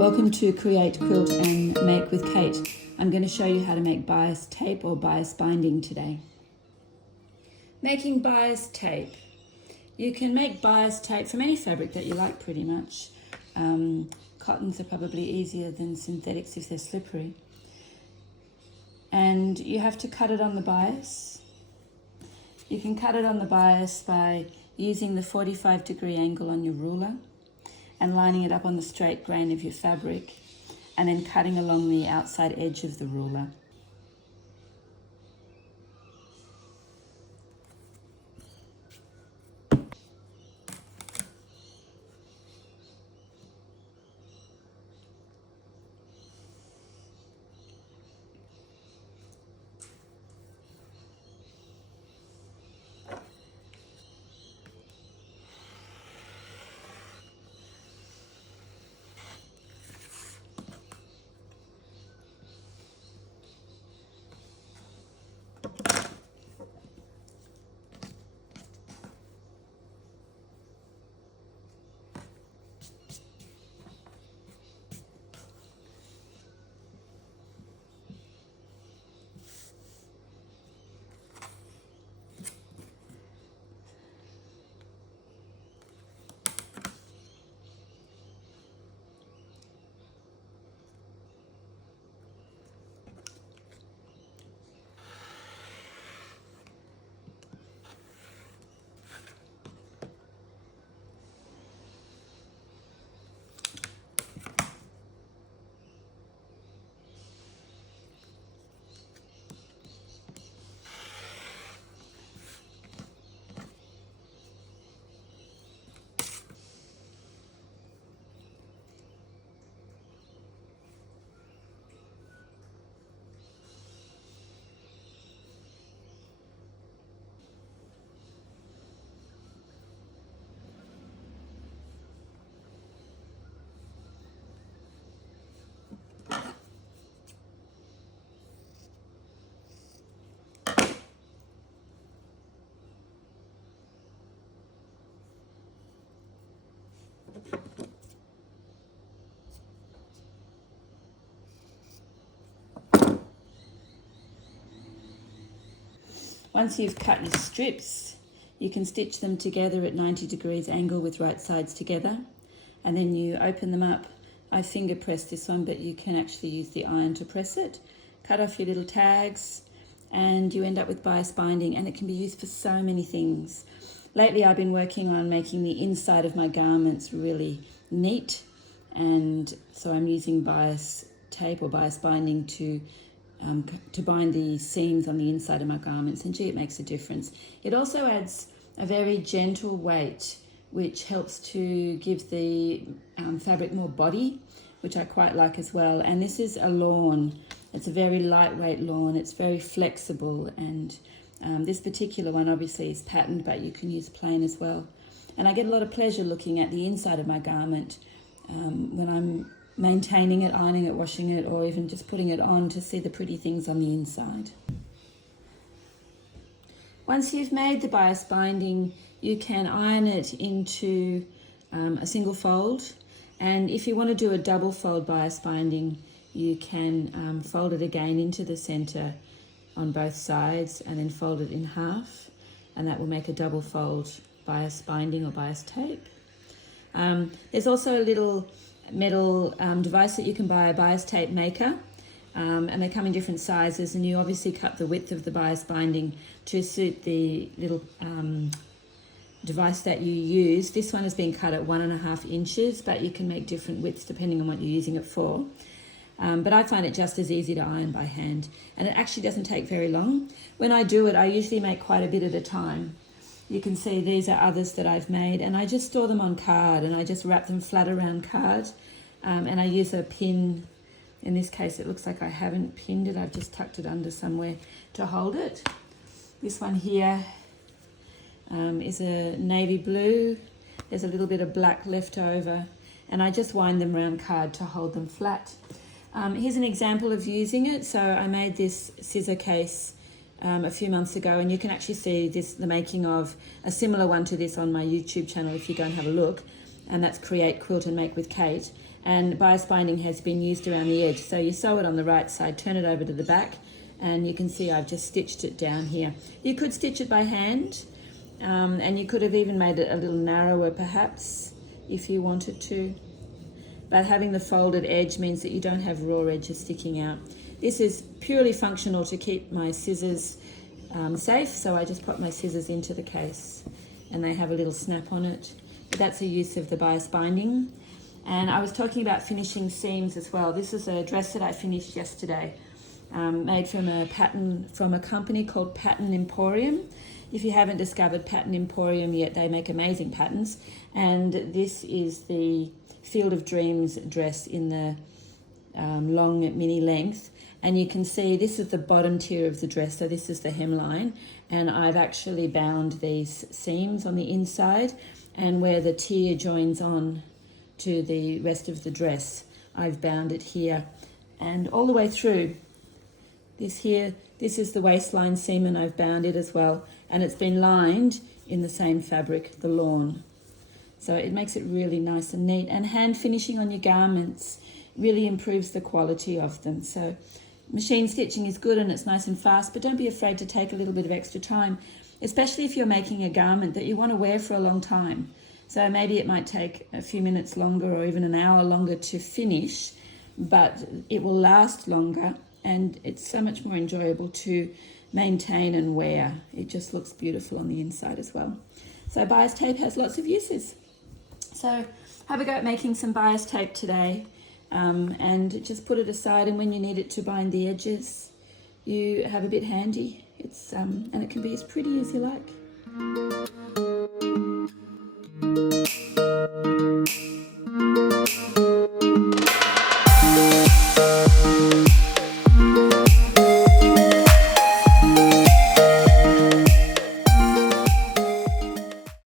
Welcome to Create, Quilt and Make with Kate. I'm going to show you how to make bias tape or bias binding today. Making bias tape. You can make bias tape from any fabric that you like pretty much. Cottons are probably easier than synthetics if they're slippery. And you have to cut it on the bias. You can cut it on the bias by using the 45-degree angle on your ruler and lining it up on the straight grain of your fabric, and then cutting along the outside edge of the ruler. Once you've cut your strips, you can stitch them together at 90 degrees angle with right sides together, and then you open them up. I finger press this one, but you can actually use the iron to press it. Cut off your little tags and you end up with bias binding, and it can be used for so many things. Lately I've been working on making the inside of my garments really neat, and so I'm using bias tape or bias binding to bind the seams on the inside of my garments, and gee, it makes a difference. It also adds a very gentle weight, which helps to give the fabric more body, which I quite like as well. And this is a lawn. It's a very lightweight lawn. It's very flexible, and this particular one obviously is patterned, but you can use plain as well. And I get a lot of pleasure looking at the inside of my garment when I'm maintaining it, ironing it, washing it, or even just putting it on to see the pretty things on the inside. Once you've made the bias binding, you can iron it into a single fold, and if you want to do a double fold bias binding, you can fold it again into the center on both sides and then fold it in half, and that will make a double fold bias binding or bias tape. There's also a little metal device that you can buy, a bias tape maker, and they come in different sizes, and you obviously cut the width of the bias binding to suit the little device that you use. This one has been cut at 1.5 inches, but you can make different widths depending on what you're using it for. But I find it just as easy to iron by hand, and it actually doesn't take very long. When I do it, I usually make quite a bit at a time. You can see these are others that I've made, and I just store them on card, and I just wrap them flat around card, and I use a pin. In this case, it looks like I haven't pinned it. I've just tucked it under somewhere to hold it. This one here is a navy blue. There's a little bit of black left over, and I just wind them around card to hold them flat. Here's an example of using it. So I made this scissor case a few months ago, and you can actually see the making of a similar one to this on my YouTube channel if you go and have a look. and that's Create, Quilt and Make with Kate. And bias binding has been used around the edge. So you sew it on the right side, turn it over to the back, and you can see I've just stitched it down here. You could stitch it by hand, and you could have even made it a little narrower perhaps if you wanted to. But having the folded edge means that you don't have raw edges sticking out. This is purely functional to keep my scissors safe, so I just pop my scissors into the case and they have a little snap on it. But that's a use of the bias binding. And I was talking about finishing seams as well. This is a dress that I finished yesterday, made from a pattern from a company called Pattern Emporium. If you haven't discovered Pattern Emporium yet, they make amazing patterns. And this is the Field of Dreams dress in the long mini length. And you can see this is the bottom tier of the dress, so this is the hemline. And I've actually bound these seams on the inside, and where the tier joins on to the rest of the dress, I've bound it here. And all the way through this here, this is the waistline seam, and I've bound it as well. And it's been lined in the same fabric, the lawn. So it makes it really nice and neat. And hand finishing on your garments really improves the quality of them. So machine stitching is good and it's nice and fast, but don't be afraid to take a little bit of extra time, especially if you're making a garment that you want to wear for a long time. So maybe it might take a few minutes longer or even an hour longer to finish, but it will last longer and it's so much more enjoyable to maintain and wear. It just looks beautiful on the inside as well. So bias tape has lots of uses. So have a go at making some bias tape today, and just put it aside, and when you need it to bind the edges, you have a bit handy. It's and it can be as pretty as you like.